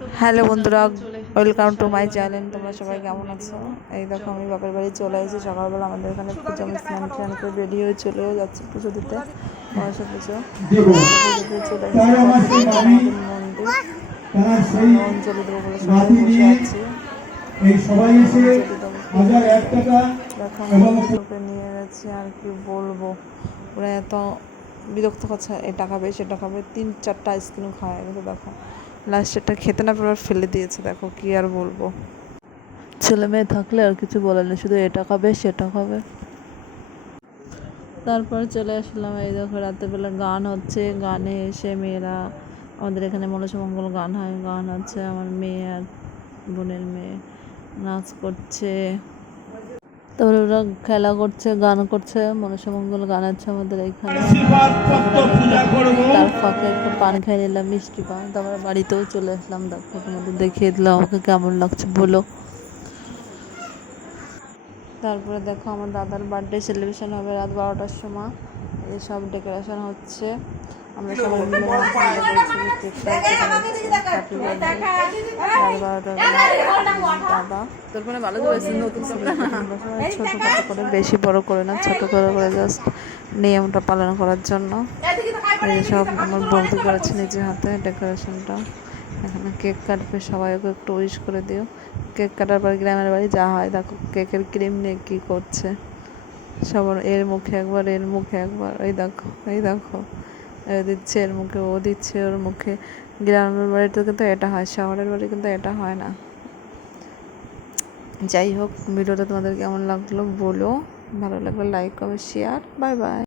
Hello বন্ধুরা welcome to my channel তোমরা সবাই কেমন আছো? এই দেখো আমি বাপের বাড়ি চলে এসেছি। সকালবেলা আমাদের এখানে পুজো আমি স্নান টান করে রেডি হয়ে চলেও যাচ্ছি পুজো দিতে। মহাশয় পুজো চলে এসেছি। মন্দির। অঞ্জলি দেবো বলে সবাই বসে আছি। এই সবাই এসে হাজার এক টাকা দেখো নিয়ে গেছি আর কি বলব। ওরা এত বিরক্ত করছে এই টাকা খাবে সে টাকা খাবে তিন চারটা আইসক্রিম খাওয়া গেছে দেখো। লাস্টেরটা খেতে না পারে ফেলে দিয়েছে, দেখো কি আর বলব। ছেলে মেয়ে থাকলে আর কিছু বলে না শুধু এটা খাবে, সেটা খাবে। তারপর চলে আসলাম, এই দেখো রাত্রেবেলা গান হচ্ছে, গানে এসে মেয়েরা, আমাদের এখানে মনসমঙ্গল গান হয়, গান হচ্ছে আমার মেয়ে আর বোনের মেয়ে, নাচ করছে। তারপরে ওরা খেলা করছে গান করছে মনসমঙ্গল গান আছে আমাদের এখানে। তার ফাঁকে একটা পান খাই নিলাম মিষ্টি পান। তারপরে বাড়িতেও চলে আসলাম দেখো তোমাদের দেখিয়ে দিলাম আমাকে কেমন লাগছে বলো। তারপরে দেখো আমার দাদার বার্থডে সেলিব্রেশন হবে রাত বারোটার সময়। এই সব ডেকোরেশন হচ্ছে। আমরা সবাই মিলে দাদা ভালো করেছে নতুন আমরা সবাই করে বেশি বড় করে না ছোটো করে করে জাস্ট নিয়মটা পালন করার জন্য। এই সব আমার বৌদি করেছে নিজের হাতে ডেকোরেশনটা। এখানে কেক কাটবে সবাই ওকে একটু উইশ করে দিও। কেক কাটার পর গ্রামের বাড়ি যা হয় দেখো কেকের ক্রিম নিয়ে কী করছে। সবার এর মুখে একবার, এর মুখে একবার। এই দেখো এই দেখো। এ দিচ্ছে এর মুখে, ও দিচ্ছে ওর মুখে। গ্রামের বাড়িতে কিন্তু এটা হয়, শহরের বাড়ি কিন্তু এটা হয় না। যাই হোক, ভিডিওটা তোমাদের কেমন লাগল বলো। ভালো লাগলে like comment share bye bye